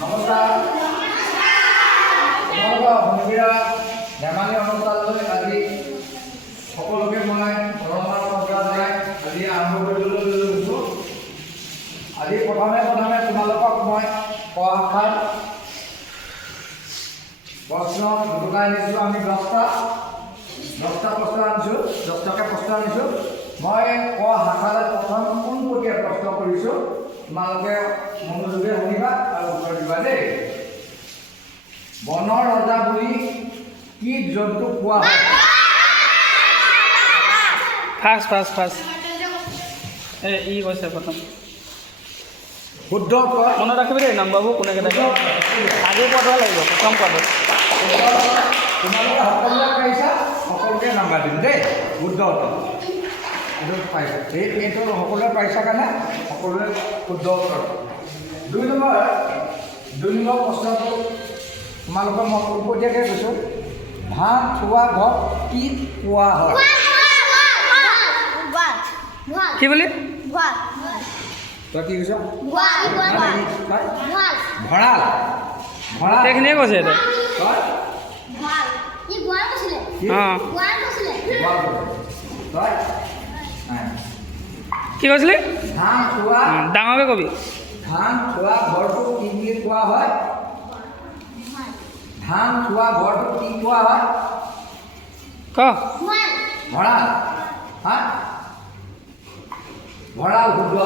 নমস্কাৰ ভূমিৰা ধেমালি অনুষ্ঠানলৈ আজি সকলোকে মই মৰমৰ শ্ৰদ্ধা জনাই আজি আৰম্ভ কৰিবলৈ লৈছোঁ। আজি প্ৰথমে তোমালোকক মই ক শাখাৰ প্ৰশ্ন গোটাই আনিছোঁ। আমি 10টা প্ৰশ্ন আনিছোঁ, 10টাকৈ প্ৰশ্ন আনিছোঁ। মই ক শাখালৈ প্ৰথম পোনপটীয়া প্ৰশ্ন কৰিছোঁ, তোমালোকে মনোযোগে শুনিবা আৰু উত্তৰ দিবা দেই। বনৰ ৰজা বুলি কি জন্তু কোৱা হয়? ফাৰ্ষ্ট ই কৈছে প্ৰথম শুদ্ধ কয়, মনত ৰাখিবি দেই নম্বৰবোৰ কোনে কেইটা আজি পঢ়িব লাগিব। প্ৰথম পদত তোমালোকে সকলোৱে পাৰিছা, সকলোকে নাম্বাৰ দিম দেই। শুদ্ধ উত্তৰ এইটো পাইছা, এইটো সকলোৱে পাৰিছা কাৰণে সকলোৱে শুদ্ধ উত্তৰ। 2 নম্বৰ প্ৰশ্নটো তোমালোকৰ মই পোনপটীয়াকৈ কৈছোঁ। ধান থোৱা ঘৰ কি কোৱা হয়? কি বুলি তই কি কৈছ? ভঁৰাল। সেইখিনিয়ে কৈছে এইটো। অঁ কি কৈছিলি? ধান থোৱা ডাঙৰকৈ কবি। ধান থোৱা ঘৰটো কি বুলি কোৱা হয়? ধান থোৱা ঘৰটো কি কোৱা হয়? ক ভঁৰাল। হা, ভঁৰাল শুদ্ধ।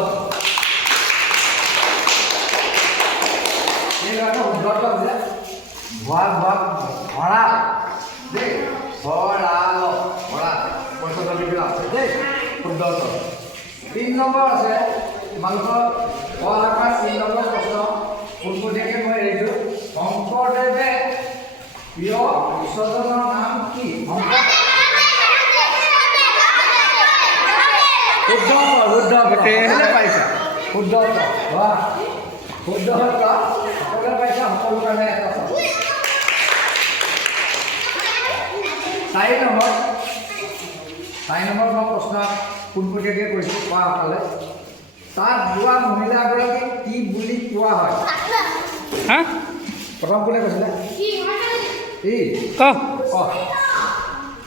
এই কাৰণে শুদ্ধ হৈছে ভঁৰাল দেই। ভঁৰাল পইচা আছে দেই, শুদ্ধ। 3 নম্বৰ আছে তোমালোকৰ ক শাখাৰ 3 নম্বৰ প্ৰশ্ন পোনপটীয়াকৈ মই এৰিছোঁ। শংকৰদেৱে প্ৰিয় ঈশ্বৰজনৰ নাম কি? শুদ্ধ পাইছা, শুদ্ধ শুদ্ধ সকলোৱে পাইছা, সকলো কাৰণে এটা। 4 নম্বৰ মই প্ৰশ্ন পোনপটীয়াকৈ কৰিছোঁ কোৱা সকলে। তাত যোৱা মহিলাগৰাকীক কি বুলি কোৱা হয়? হা প্ৰথম কোনে কৈছিলে? ক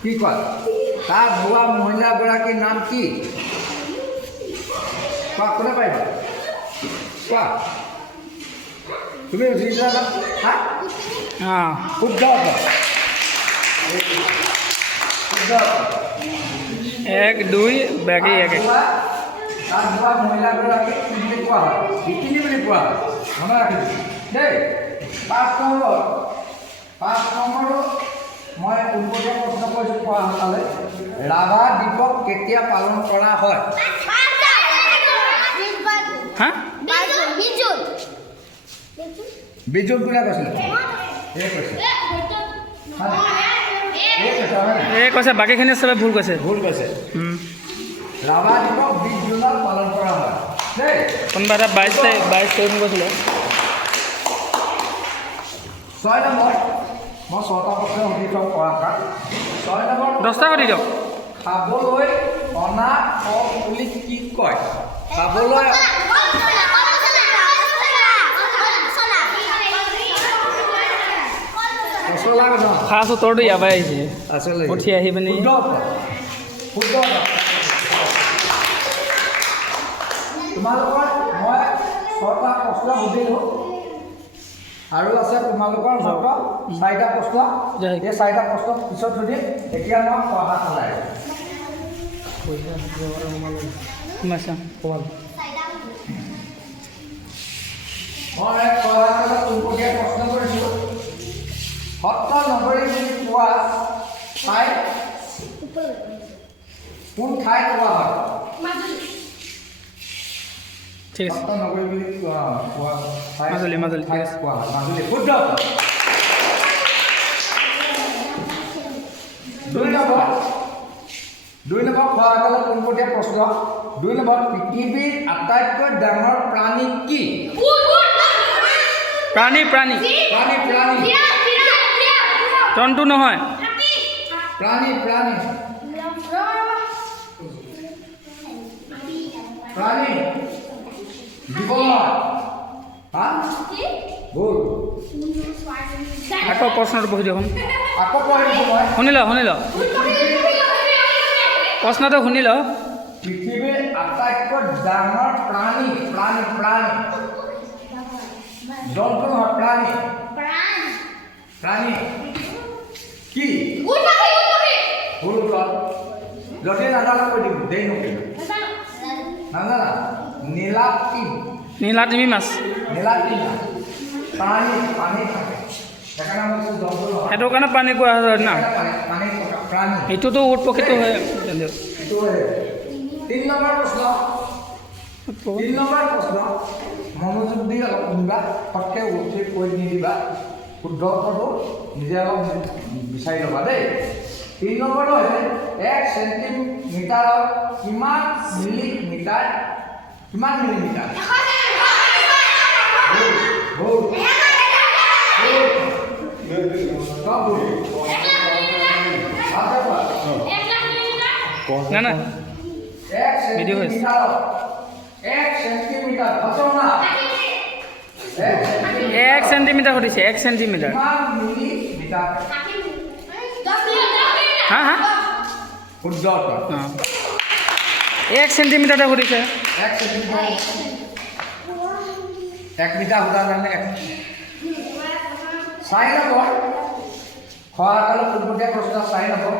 কি কয়? তাত যোৱা মহিলাগৰাকীৰ নাম কি? কোৱা, কোনে পাৰিবা? কোৱা, তুমি উঠিছিলা না? হা, অঁ শুদ্ধ শুদ্ধ। 1 2 বাকী 1 তাত যোৱা মহিলাগৰাকীক কি বুলি কোৱা হয়? শিপিনী বুলি কোৱা হয়, মনত ৰাখিছোঁ দেই। 5 নম্বৰো মই পোনপটীয়া প্ৰশ্ন কৰিছোঁ কোৱা শাখালৈ। ৰাভা দিৱস কেতিয়া পালন কৰা হয়? হা 20 জুন কোনে কৈছিলে? এই কৈছে, এই কৈছে, বাকীখিনি চবে ভুল কৈছে। ৰাভা দিৱস 20 জুনত পালন কৰা হয় দেই। কোনোবা এটা 22 তাৰিখ কৈছিলে। 6 নম্বৰ মই 6টা প্ৰশ্ন সুধি থওঁ কোৱা শাখাত। 6 নম্বৰ 10টা কৰি দিয়ক। খাবলৈ অনা ফল বুলি কি কয়? খাবলৈ পচলা নহয়, ফাৰ্ষ্ট উত্তৰটো ইয়াৰ পৰাই আহিছে। আচলতে উঠি আহি পিনি শুদ্ধ। তোমালোকৰ মই 6টা প্ৰশ্ন সুধিলোঁ আৰু আছে তোমালোকৰ মাত্ৰ 4টা প্ৰশ্ন। এই 4টা প্ৰশ্ন পিছত সুধিম। এতিয়া মই ক শাখালৈ মই ক শাখালৈ পোনপটীয়া প্ৰশ্ন কৰিছোঁ। সত্ৰ নগৰী বুলি কোৱা ঠাই কোন ঠাই কোৱা হয়? ঠিক আছে। সত্ৰ নগৰী বুলি কোৱা ঠাই মাজুলী ঠাই কোৱা হয়? মাজুলী শুদ্ধ। 2 নম্বৰ খোৱা শাখালৈ পোনপটীয়া প্ৰশ্ন। 2 নম্বৰ পৃথিৱীৰ আটাইতকৈ ডাঙৰ প্ৰাণী কি? প্ৰাণী জন্তু নহয়। প্ৰাণী জীৱ হা ভুল আকৌ প্ৰশ্নটো পঢ়ি দিয়ক আকৌ পঢ়িছোঁ মই শুনি ল প্ৰশ্নটো শুনি ল পৃথিৱীৰ আটাইতকৈ ডাঙৰ প্ৰাণী জন্তু নহয় প্ৰাণী কি ভুল উত্তৰ যদি নাজানো কৈ দিম দেই নকৰিব নাজানা নীলাতিমি মাছ নীলাতিমি পানী থাকে সেইকাৰণে মই কৈছোঁ জন্তু নহয় সেইটো কাৰণে পানী কোৱা হয় না পানী থকা প্ৰাণী এইটোতো উট পক্ষীটো হয় এইটো 3 নম্বৰ প্ৰশ্ন মনোযোগ দি অলপ শুনিবা ফটকৈ উঠি কৈ নিদিবা শুদ্ধ উত্তৰটো নিজে অলপ বিচাৰি ল'বা দেই 3 নম্বৰটো হৈছে 1 চেণ্টিমিটাৰত কিমান মিলিমিটাৰ না না 1 চেণ্টিমিটাৰ 1 চেণ্টিমিটাৰ সুধিছে 1 চেণ্টিমিটাৰ মিলিমিটাৰ হা শুদ্ধ উত্তৰ 1 চেণ্টিমিটাৰতে সুধিছে 1 চেণ্টিমিটাৰ 1 মিটাৰ সোধা জানে 4 নম্বৰ খোৱাকালত পোনপটীয়া প্ৰশ্ন 4 নম্বৰ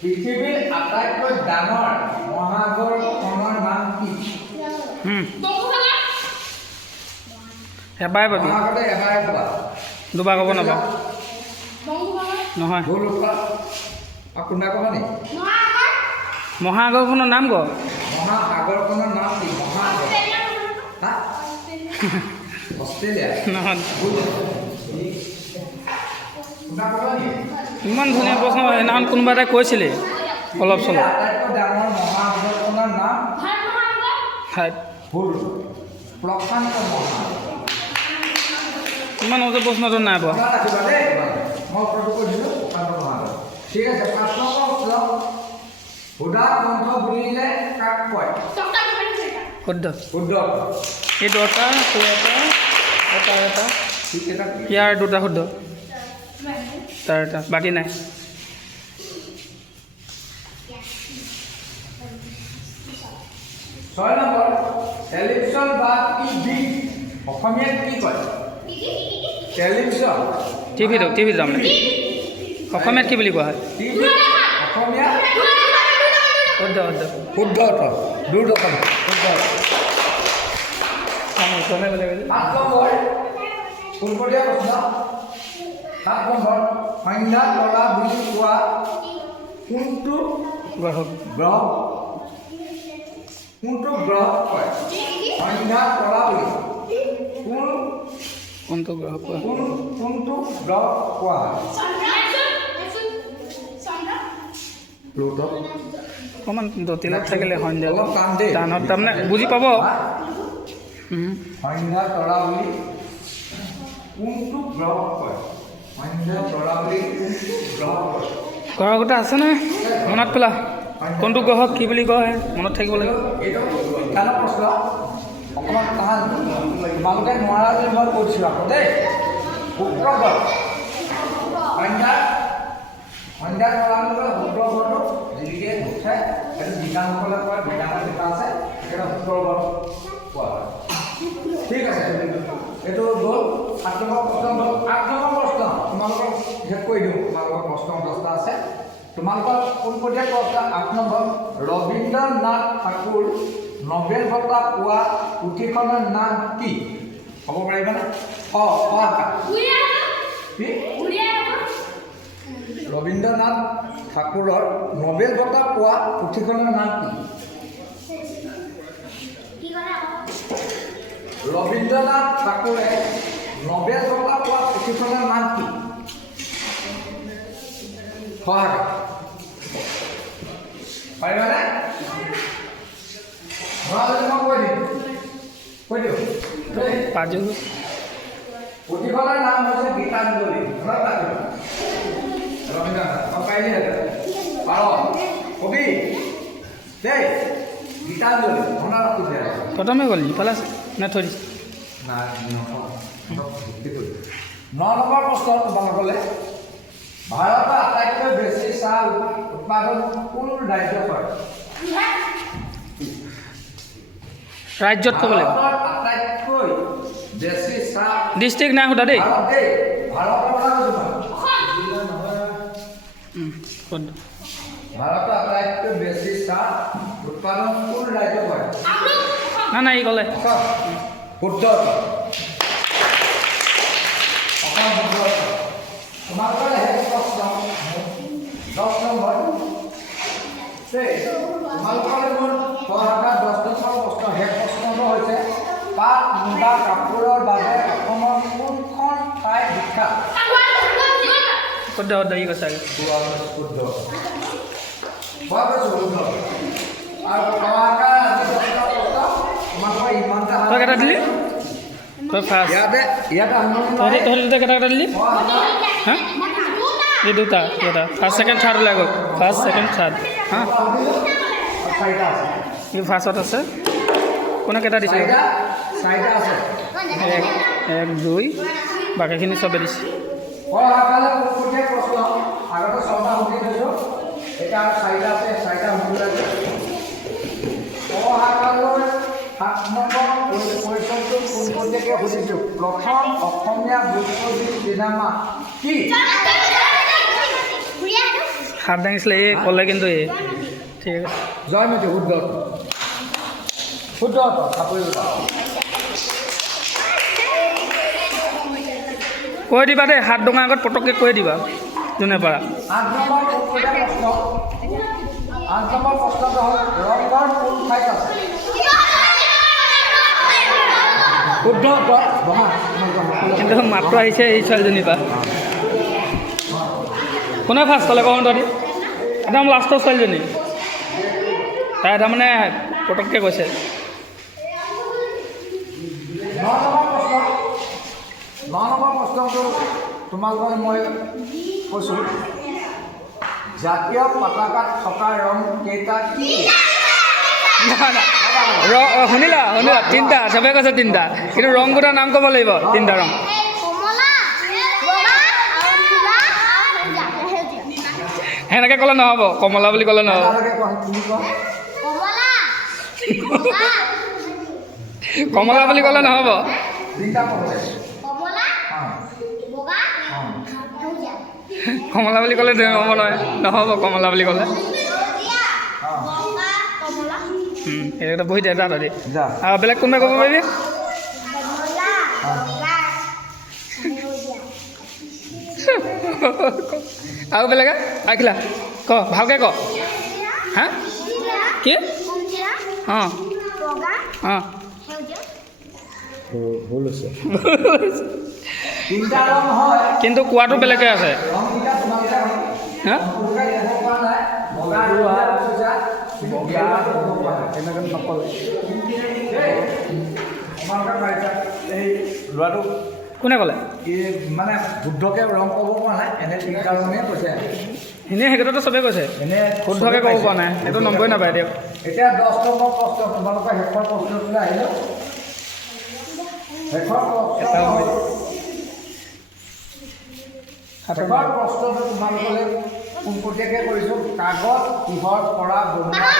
পৃথিৱীৰ আটাইতকৈ ডাঙৰ মহাসাগৰখনৰ নাম কি এবাৰ পাবি মহাসাগৰতে এবাৰ ক'বা দুবাৰ ক'ব নাপাওঁ নহয় ভুল উত্তৰ কোনোবা ক'বা নি মহাসাগৰখনৰ নাম ক মহাসাগৰখনৰ নাম কি মহাসাগৰ হা অষ্ট্ৰেলিয়া নহয় কোনোবা ক'বা নি ইমান ধুনীয়া প্ৰশ্ন সেইদিনাখন কোনোবা এটাই কৈছিলে অলপ চলপ আটাইতকৈ ডাঙৰ মহাসাগৰখনৰ নাম ভুল প্ৰশান্ত মহাসাগৰ ইমান ওচৰ প্ৰশ্নটো নাই পোৱা ৰাখিবা দেই মই উত্তৰটো কৈ দিছোঁ প্ৰশান্ত মহাসাগৰ ঠিক আছে 5 নম্বৰ প্ৰশ্ন সুধা গ্ৰন্থ বুলিলে কাক কয় শুদ্ধ শুদ্ধ এইটো এটা ঠিক এটা ইয়াৰ দুটা শুদ্ধ তাৰ এটা বাকী নাই 6 নম্বৰ টেলিভিশ্যন বা টিভি অসমীয়াত কি কয় টেলিভিশ্যন টিভিটো তাৰমানে অসমীয়াত কি বুলি কোৱা হয় টিভি অসমীয়া শুদ্ধ শুদ্ধ শুদ্ধ 7 নম্বৰ পোনপটীয়া প্ৰশ্ন 7 নম্বৰ সন্ধ্যা তৰা বুলি কোৱা কোনটো গ্ৰহ কয় সন্ধ্যা তৰা বুলি কোনটো গ্ৰহ কোৱা কোনটো গ্ৰহ কোৱা হয় প্লুটো অকণমান জটিলত থাকিলে সন্ধ্যা অলপ টান দেই টানত তাৰমানে বুজি পাব সন্ধ্যা তৰা বুলি কোনটো গ্ৰহ কয় সন্ধ্যা তৰা বুলি কোনটো গ্ৰহ কয় গ্ৰহ গোটা আছে নহয় মনত পেলা কোনটো গ্ৰহক কি বুলি কয় মনত থাকিব লাগে এইটো বিজ্ঞানৰ প্ৰশ্ন অকণমান টান তোমালোকে নোৱাৰা বুলি মই কৈছোঁ আকৌ দেই শুক্ৰ গ্ৰহ সন্ধ্যা তৰা বুলি কয় শুক্ৰ গ্ৰহটো যিকে উঠে সেইটো বিজ্ঞানসকলে কয় বিজ্ঞানৰ লিখা আছে সেইটো শুক্ৰ গ্ৰহ কোৱা হয় ঠিক আছে এইটো গ'ল 7 নম্বৰ প্ৰশ্ন গ'ল 8 নম্বৰ প্ৰশ্ন তোমালোকক শেষ কৰি দিওঁ তোমালোকৰ প্ৰশ্ন 10টা আছে তোমালোকৰ পোনপটীয়া প্ৰশ্ন 8 নম্বৰ ৰবীন্দ্ৰনাথ ঠাকুৰ নোবেল বঁটা পোৱা পুথিখনৰ নাম কি ক'ব পাৰিবানে কি ৰবীন্দ্ৰনাথ ঠাকুৰৰ নোবেল বঁটা পোৱা পুথিখনৰ নাম কি ৰবীন্দ্ৰনাথ ঠাকুৰে নোবেল বঁটা পোৱা পুথিখনৰ নাম কি পাৰিবানে কৈ দিওঁ পুথিখনৰ নাম হৈছে গীতাঞ্জলি ৰবীন্দ্ৰনাথ পাৰিলে পাৰ কবি দেই গীতাঞ্জলি মনত ৰাখিছে খতমে গ'ল ইফালে আছে নে থৈ দিছে নাই ভিত্তি কৰি 9 নম্বৰ প্ৰশ্ন তোমালোকলৈ ভাৰতৰ আটাইতকৈ বেছি চাহ উৎপাদন কোন ৰাজ্য কৰে ৰাজ্যত ক'ব লাগিব ভাৰতৰ আটাইতকৈ বেছি চাহ ডিষ্ট্ৰিক্ট নাই সোধা দেই ভাৰতৰ কথা কৈছোঁ ভাৰতৰ আটাইতকৈ বেছি চাহ উৎপাদন কোন ৰাজ্য কৰে নাই ই ক'লে শুদ্ধ অসম শুদ্ধ তোমালোকৰ শেষ প্ৰশ্ন 10 নম্বৰ তোমালোকৰ মোৰ 10 নম্বৰ প্ৰশ্ন শেষ প্ৰশ্নটো হৈছে পাট মুগা কাপোৰৰ বাবে অসমৰ কোনখন ঠাই বিখ্যাত শুদ্ধ ই কৈছে শুদ্ধ শুদ্ধ আৰু কলাকাৰ তোমালোকৰ ইমানটা তই কেইটা দিলি তই ফাৰ্ষ্ট ইয়াতে তহঁতি দুটা কেইটা দিলি হা এই দুটা ফাৰ্ষ্ট ছেকেণ্ড থাৰ্ড ওলাই গ'ল ফাৰ্ষ্ট ছেকেণ্ড থাৰ্ড হা চাৰিটা আছে ই ফাৰ্ষ্টত আছে কোনে কেইটা দিছে চাৰিটা আছে 1 2 বাকীখিনি চবে দিছে প্ৰশ্ন আগতে 6টা সুধি থৈছোঁ এতিয়া আৰু 4টা আছে 4টা সুধিব লাগে অহাকালৰ 7 নম্বৰ কুৱেশ্যনটো পোনপটীয়াকৈ সুধিছোঁ প্ৰথম অসমীয়া বোলছবি চিনেমা কি হাত দাঙিছিলে এই ক'লে কিন্তু এই ঠিক আছে জয়মতী শুদ্ধ শুদ্ধ চাপৰি কৈ দিবা দেই হাত ডঙাৰ আগত পটককৈ কৈ দিবা যোনে পাৰা 8 নম্বৰ প্ৰশ্ন 8 নম্বৰ প্ৰশ্নটো হ'ল ৰংঘৰ কোন ঠাইত আছে শুদ্ধ বহা কিন্তু মাতটো আহিছে এই ছোৱালীজনীৰ পৰা কোনে ফাৰ্ষ্ট ক'লে কওঁ তহঁতি একদম লাষ্টৰ ছোৱালীজনী তাই তাৰমানে পটককৈ কৈছে 9 নম্বৰ প্ৰশ্নটো তোমালোকক মই কৈছোঁ জাতীয় পতাকাত থকা ৰং কেইটা কি শুনিলা তিনিটা চবে কৈছে তিনিটা কিন্তু ৰং গোটাৰ নাম ক'ব লাগিব তিনিটা ৰং সেনেকৈ ক'লে নহ'ব কমলা বুলি ক'লে নহ'ব কমলা বুলি ক'লে নহ'ব কমলা বুলি ক'লে নহ'ব নহ'ব কমলা বুলি ক'লে এইটো বহি দিয়া দাদা আৰু বেলেগ কোনোবাই ক'ব পাৰিবি আৰু বেলেগে আখিলা ক ভালকৈ ক হা কি অঁ অঁ ভুল হৈছে তিনিটা ৰং হয় কিন্তু কোৱাটো বেলেগে আছে হা এই ল'ৰাটো কোনে ক'লে মানে শুদ্ধকৈ ৰং ক'ব পৰা নাই এনে তিনিটা ৰঙে কৈছে এনেই সেইকেইটাতো চবেই কৈছে এনে শুদ্ধকৈ ক'ব পৰা নাই সেইটো নম্বৰে নাপায় দিয়ক এতিয়া 10 নম্বৰ প্ৰশ্ন তোমালোকৰ শেষৰ প্ৰশ্নটোলৈ আহিলোঁ শেষৰ প্ৰশ্নটো তোমালোকলৈ পোনপটীয়াকৈ কৰিছোঁ কাগজ কিহৰ পৰা বনোৱা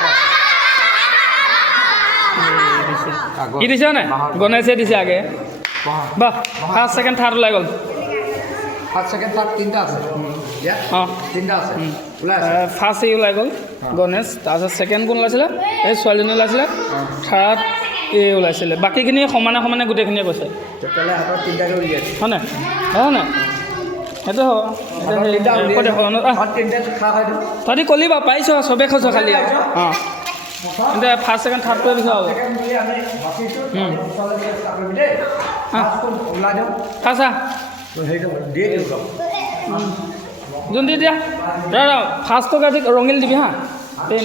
কি দিছে নাই গণেশে দিছে আগে বাহ ফাৰ্ষ্ট ছেকেণ্ড থাৰ্ড ওলাই গ'ল ফাৰ্ষ্ট ছেকেণ্ড থাৰ্ড তিনিটা আছে অঁ তিনিটা আছে ওলাই ফাৰ্ষ্ট এই ওলাই গ'ল গণেশ তাৰপিছত ছেকেণ্ড কোন ওলাইছিলে এই ছোৱালীজনী ওলাইছিলে থাৰ্ড এই ওলাইছিলে বাকীখিনি সমানে সমানে গোটেইখিনিয়ে কৈছে তেতিয়াহ'লে হাতত তিনিটাকৈ উলিয়াইছে হয় নাই সেইটো হ'ব তহঁতি ক'লি বাৰু পাৰিছ চবেই খাইছ খালি অঁ এতিয়া ফাৰ্ষ্ট ছেকেণ্ড থাৰ্ডটোৱে বিচাৰ হ'ব ফাৰ্ষ্ট যোন দি দিয়া ফাৰ্ষ্টটো কাটি ৰঙিল দিবি হা পেন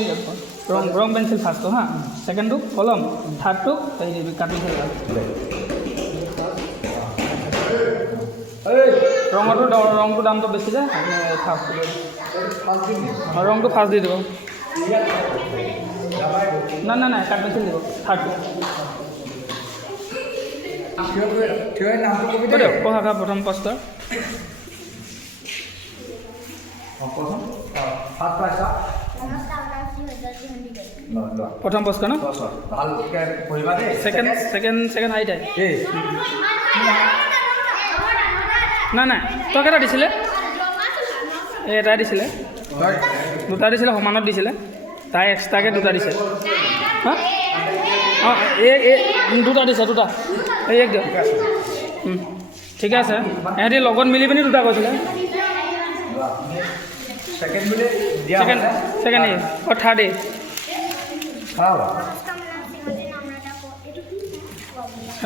ৰং পেঞ্চিল ফাৰ্ষ্টটো হা ছেকেণ্ডটো কলম থাৰ্ডটো হেৰি দিবি কাটি থৈ ৰংটোৰ দামটো বেছি যায় ফাৰ্ষ্ট ৰংটো ফাৰ্ষ্ট দি দিব নাই কাট পেঞ্চিল দিব থাৰ্ডটো থিয় হৈ নামটো কবি কৈ দেই দিয়ক পঢ়া প্ৰথম প্ৰশ্ন প্ৰথম ফাৰ্ষ্ট পাইছা প্ৰথম প্ৰশ্ন ন ভালকৈ পঢ়িবা দেই ছেকেণ্ড হাইট এই নাই তই কেইটা দিছিলে এই এটাই দিছিলে দুটা দিছিলে সমানত দিছিলে তাই এক্সট্ৰাকৈ দুটা দিছে হা অঁ এই দুটা দিছে দুটা এই এক দিয়ক ঠিকে আছে এহেঁতি লগত মিলি পিনি দুটা কৈছিলে ছেকেণ্ড বুলি দিয়া ছেকেণ্ড এ অঁ থাৰ্ড এ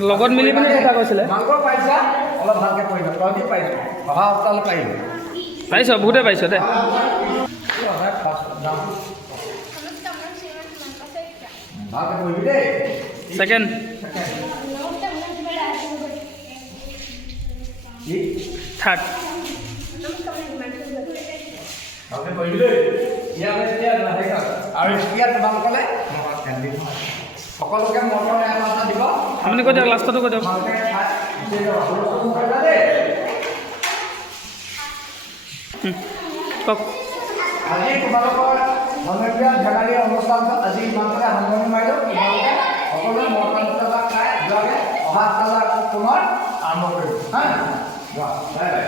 লগত মিলি পিনি দুটা কৈছিলে তোমালোকৰ পাইছা অলপ ভালকৈ পঢ়িবা তহঁতি পাইছোঁ অহা সপ্তাহলৈ পাৰিবি পাইছ বহুতে পাইছ দে ভালকৈ পঢ়িবি দেই ছেকেণ্ড থাৰ্ড ভালকৈ পঢ়িবি দেই আৰু এতিয়া তোমালোকলৈ সকলোকে মটৰ এটা দিব আপুনি কৈ দিয়ক লাষ্টতো কৈ দিয়ক ভালকৈ কওক আজি তোমালোকৰ ধৰ্মীয় ধেমালি অনুষ্ঠানটো আজি ইমানতে সামৰণি মাৰিলোঁ তোমালোকে সকলোৱে মটৰ দুটা খাই যোৱাকৈ অহা সপ্তাহলৈ আকৌ পুনৰ আৰম্ভ কৰিম হা বাই বাই